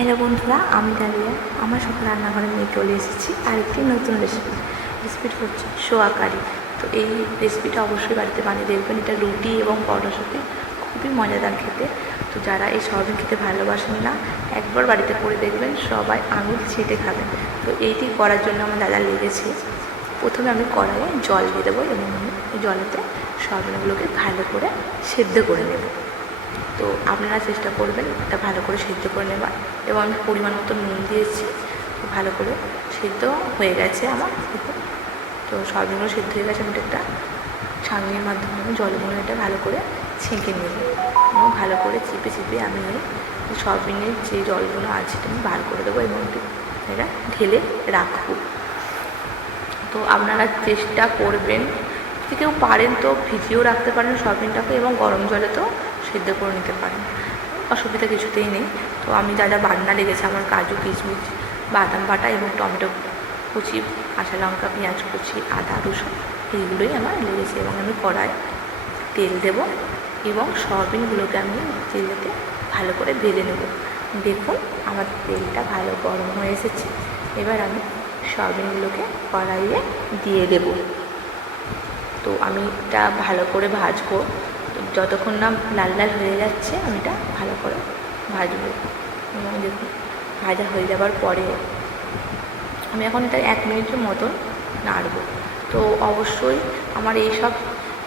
Hello বন্ধুরা, আমি dahlia. আমার সকাল রান্নাঘরে নিয়ে চলে এসেছি আরেকটি নতুন রেসিপিটা হচ্ছে সোয়া কারি। তো এই রেসিপিটা অবশ্যই বাড়িতে বানিয়ে দেখবেন। এটা রুটি এবং পরোটার সাথে খুবই মজাদার খেতে। তো যারা এই সয়াবিন খেতে ভালোবাসেন না, একবার বাড়িতে করে দেখবেন, সবাই আঙুল ছেটে খাবেন। তো এইটি করার জন্য আমার দাদা লেগেছে। প্রথমে আমি কড়াইয়ে জল দিয়ে দেবো এবং আমি এই জলেতে সয়াবিনগুলোকে ভালো করে সেদ্ধ করে নেব। তো আপনারা চেষ্টা করবেন এটা ভালো করে সেদ্ধ করে নেবার। এবং আমি পরিমাণ মতো নুন দিয়েছি। ভালো করে সেদ্ধ হয়ে গেছে আমার। তো সয়াবিনগুলো সেদ্ধ হয়ে গেছে। আমি একটা ছাঁকনির মাধ্যমে আমি জলগুলো এটা ভালো করে ছেঁকে নেব এবং ভালো করে চিপে চিপে আমি এই সয়াবিনের যে জলগুলো আছে সেটা আমি বার করে দেবো এবং এটা ঢেলে রাখবো। তো আপনারা চেষ্টা করবেন, যদি কেউ পারেন তো ভিজিয়েও রাখতে পারেন সয়াবিনটাকে এবং গরম জলে তো সেদ্ধ করে নিতে পারেন, অসুবিধা কিছুতেই নেই। তো আমি যা যা বাটনা লেগেছে আমার কাজু, কিশমিশ, বাদাম বাটা এবং টমেটো কুচি, কাঁচা লঙ্কা, পেঁয়াজ কুচি, আদা, রসুন, এইগুলোই আমার লেগেছে। এবং আমি কড়াই তেল দেব এবং সয়াবিনগুলোকে আমি তেলেতে ভালো করে ভেজে নেব। দেখুন আমার তেলটা ভালো গরম হয়ে এসেছে। এবার আমি সয়াবিনগুলোকে কড়াইয়ে দিয়ে দেব। তো আমি এটা ভালো করে ভাজবো। যতক্ষণ না লাল লাল হয়ে যাচ্ছে আমি এটা ভালো করে ভাজবো। এবং দেখুন ভাজা হয়ে যাবার পরে আমি এখন এটা 1 মিনিটের মতন নাড়বো। তো অবশ্যই আমার এইসব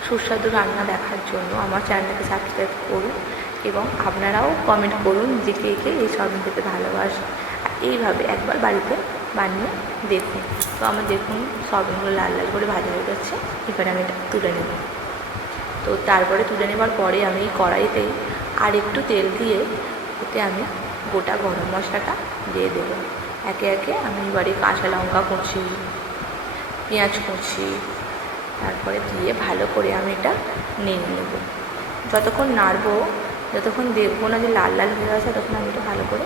সুস্বাদু রান্না দেখার জন্য আমার চ্যানেলটাকে সাবস্ক্রাইব করুন এবং আপনারাও কমেন্ট করুন যে কে কে এই সয়াবিন খেতে ভালোবাসে। আর এইভাবে একবার বাড়িতে বানিয়ে দেখুন। তো আমার দেখুন সয়াবিনগুলো লাল লাল করে ভাজা হয়ে যাচ্ছে। এবারে আমি এটা তুলে নেব। তো তারপরে তুলে নেবার পরে আমি কড়াইতেই আর একটু তেল দিয়ে এতে আমি গোটা গরম মশলাটা দিয়ে দেবো। একে একে আমি এবারে কাঁচা লঙ্কা কুচি, পেঁয়াজ কুচি, তারপরে দিয়ে ভালো করে আমি এটা নেড়ে নেব। যতক্ষণ নাড়বো, যতক্ষণ দেখবো না যে লাল লাল হয়ে গেছে, ততক্ষণ আমি এটা ভালো করে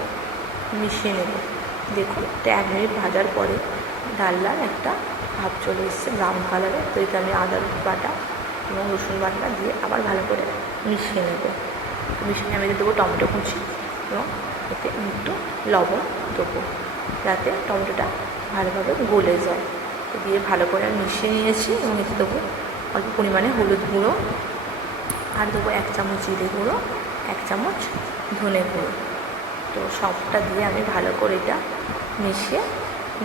মিশিয়ে নেব। দেখুন এটা 1 মিনিট ভাজার পরে লাল লাল একটা ভাব চলে এসছে ব্রাউন কালারের। তো এটা আমি আদা বাটা এবং রসুন বাটা দিয়ে আবার ভালো করে মিশিয়ে নেব। মিশিয়ে আমি দেবো টমেটো কুচি এবং এতে একটু লবণ দেবো যাতে টমেটোটা ভালোভাবে গলে যায়। তো দিয়ে ভালো করে মিশিয়ে নিয়েছি এবং এতে দেবো অল্প পরিমাণে হলুদ গুঁড়ো, আর দেবো 1 চামচ জিরে গুঁড়ো, 1 চামচ ধনে গুঁড়ো। তো সবটা দিয়ে আমি ভালো করে এটা মিশিয়ে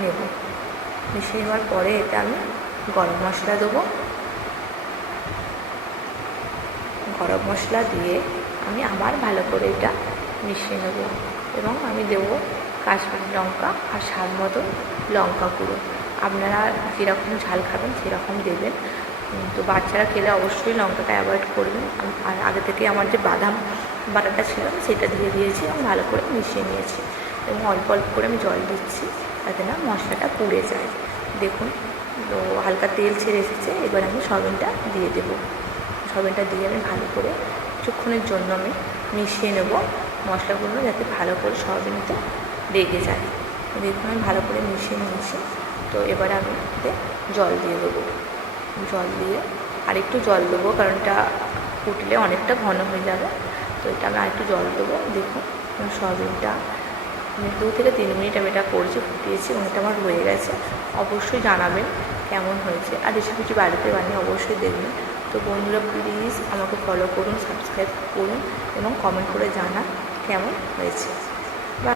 নেব। মিশিয়ে নেওয়ার পরে এটা আমি গরম মশলা দেবো। গরম মশলা দিয়ে আমি আবার ভালো করে এটা মিশিয়ে নেব এবং আমি দেবো কাশ্মীরি লঙ্কা আর স্বাদ মতো লঙ্কা গুঁড়ো। আপনারা যেরকম ঝাল খাবেন সেরকম দেবেন। তো বাচ্চারা খেলে অবশ্যই লঙ্কাটা অ্যাভয়েড করবেন। আর আগে থেকে আমার যে বাদাম বাটাটা ছিল সেটা দিয়ে দিয়েছি এবং ভালো করে মিশিয়ে নিয়েছি এবং অল্প অল্প করে আমি জল দিচ্ছি যাতে না মশলাটা পুড়ে যায়। দেখুন তো হালকা তেল ছেড়ে এসেছে। এবার আমি সয়াবিনটা দিয়ে দেবো। সয়াবিনটা দিয়ে আমি ভালো করে কিছুক্ষণের জন্য আমি মিশিয়ে নেব মশলাগুলো, যাতে ভালো করে সয়াবিনতে লেগে যায়। দেখুন আমি ভালো করে মিশিয়ে নিয়েছি। তো এবারে আমি এতে জল দিয়ে দেবো। জল দিয়ে আরেকটু জল দেবো, কারণ এটা ফুটলে অনেকটা ঘন হয়ে যাবে। তো এটা আমি আরেকটু জল দেবো। দেখুন সয়াবিনটা আমি 2 থেকে 3 মিনিট আমি এটা করছি, ফুটিয়েছি এবং এটা আমার হয়ে গেছে। অবশ্যই জানাবেন কেমন হয়েছে। আর রেসিপিটি বাড়িতে বানিয়ে অবশ্যই দেখবেন। তো বন্ধুরা প্লিজ আমাকে ফলো করুন, সাবস্ক্রাইব করুন এবং কমেন্ট করে জানান কেমন হয়েছে।